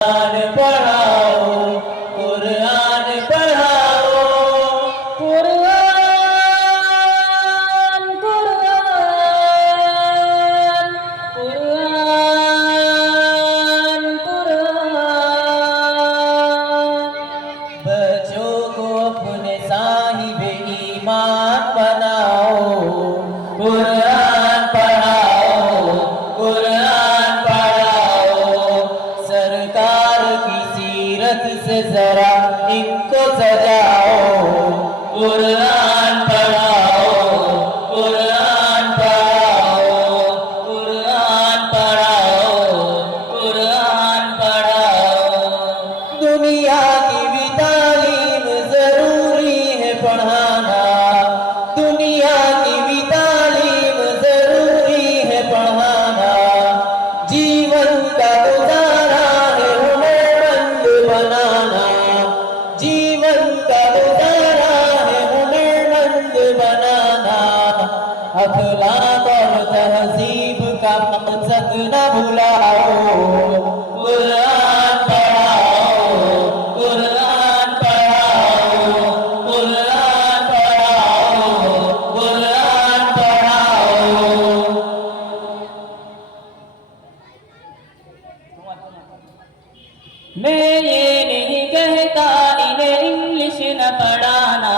पढ़ाओ कुरान पढ़ाओ कुरान कुरान कुरान कुरान। बच्चों को अपने साहिब ईमान बनाओ कुरान पढ़ाओ कुरान पढ़ाओ। सरकार की सीरत से जरा इनको सजाओ कुरान पढ़ाओ कुरान पढ़ाओ कुरान पढ़ाओ कुरान पढ़ाओ। दुनिया की भी तालीम जरूरी है पढ़ाना दुनिया की भी तालीम जरूरी है पढ़ाना। जीवन का गुजारा है हुनरमंद बनाना जीवन का गुजारा है हुनरमंद बनाना। अखलाक और तहजीब का मकसद न भुलाओ कुरान पढ़ाओ कुरान पढ़ाओ कुरान पढ़ाओ कुरान पढ़ाओ। मैं ये नहीं कहता इन्हें इंग्लिश न पढ़ाना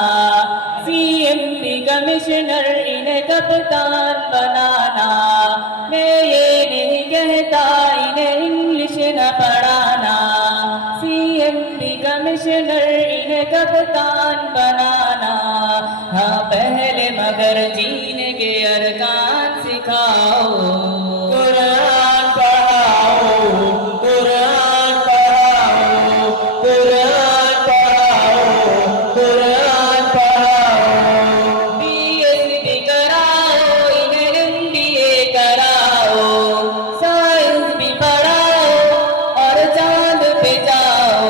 CMP कमिश्नर इन्हें कप्तान बनाना। मैं ये नहीं कहता इन्हें इंग्लिश न पढ़ाना CMP कमिश्नर इन्हें कप्तान बनाना। हाँ पहले मगर जीने के अरकान सिखाओ कुरान पढ़ाओ कुरान पढ़ाओ कुरान पढ़ाओ कुरान पढ़ाओ। BSc कराओ इन्हें MBA कराओ साइंस भी पढ़ाओ और चांद पे जाओ।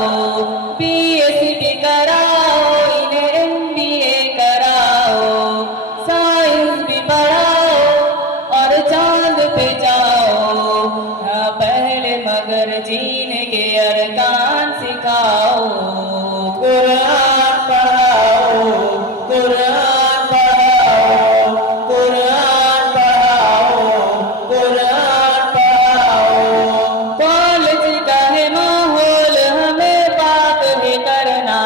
BSc कराओ इन्हें MBA कराओ साइंस भी पढ़ाओ और चांद पे जाओ। हाँ पहले मगर जीने के अरकान सिखाओ कुरान पढ़ाओ कुरान पढ़ाओ कुरान पढ़ाओ कुरान पढ़ाओ। कॉलेज का है माहौल हमें बात है करना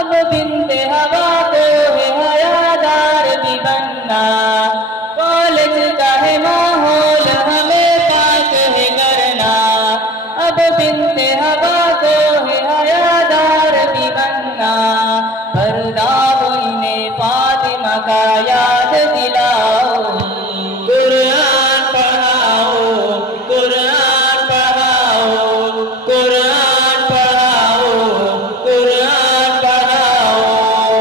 अब बिंदे हवा को है हयादार भी बनना। कॉलेज का है माहौल हमें बात है करना अब बिंदे हवा को है हयादार भी बनना। पर्दाओ इन्हें फातिमा का याद दिलाओ कुरान पढ़ाओ कुरान पढ़ाओ कुरान पढ़ाओ कुरान पढ़ाओ।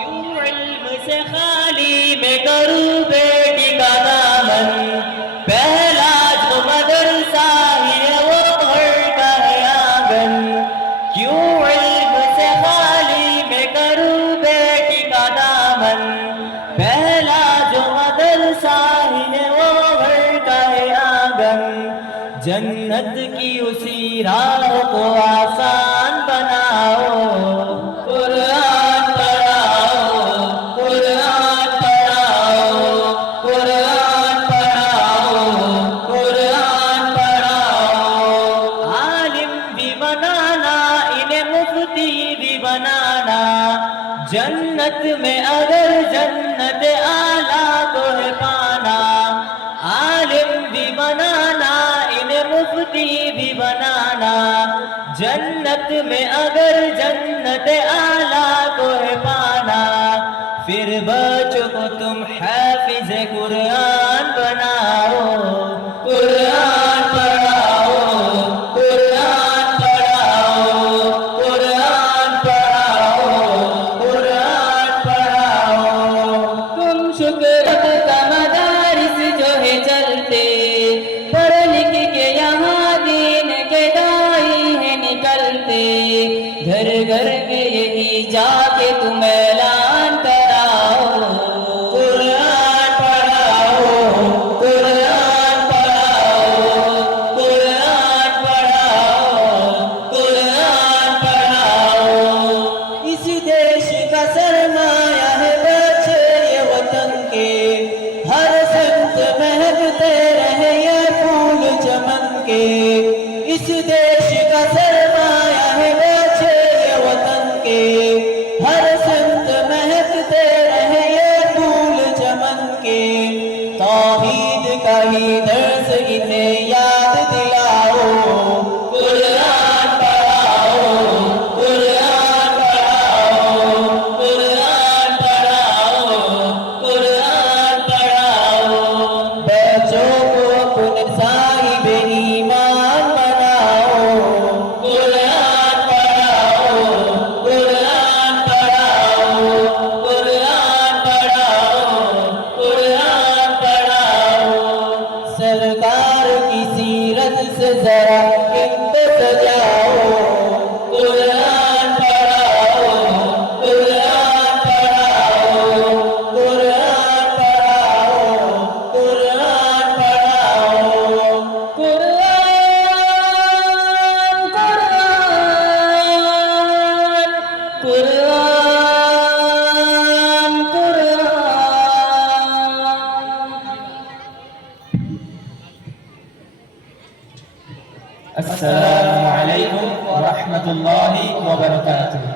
यूं इल्म से खाली मैं करूं बेटी का दामन पहला जो मदरसा है वो घर का है आंगन। क्यों इल्म से खाली मैं करूं बेटी का दामन पहला जो मदरसा है वो घर का है आंगन। जन्नत की उसी राह को आसान बनाओ कुरान पढ़ाओ कुरान पढ़ाओ कुरान पढ़ाओ कुरान पढ़ाओ। आलिम भी बनाना इन्हें मुफ्ती भी बनाना जन्नत में अगर जन्नत आला को है पाना। आलिम भी बनाना इन्हें मुफ्ती भी बनाना जन्नत में अगर जन्नत आला को है पाना। फिर बच्चों को तुम हाफिज कुरान बनाओ कुरान पढ़ाओ कुरान पढ़ाओ कुरान पढ़ाओ कुरान पढ़ाओ। तुम शुक्र का मदारिस जो है चलते पढ़ लिख के यहाँ दीन के दाई है निकलते। घर घर में यही जाके तुम ऐलान कराओ कुरान पढ़ाओ कुरान पढ़ाओ कुरान पढ़ाओ इस देश का सरमाया है बचे ये वतन के, हर सिमत महकते रहे ये फूल चमन के। तौहीद का ही दर्स इन्हें याद दिलाओ, कुरान पढ़ाओ, कुरान पढ़ाओ, कुरान पढ़ाओ, कुरान पढ़ाओ। बच्चों को अपने साहिब ईमान बनाओ, कुरान पढ़ाओ, कुरान पढ़ाओ, कुरान पढ़ाओ, कुरान पढ़ाओ। सरकार की सीरत से जरा इनको सजाओ, कुरान पढ़ाओ, कुरान पढ़ाओ, कुरान पढ़ाओ, कुरान पढ़ाओ। कुरान कुरान कुरान कुरान। अस्सलामु अलैकुम व रहमतुल्लाहि व बरकातुहू।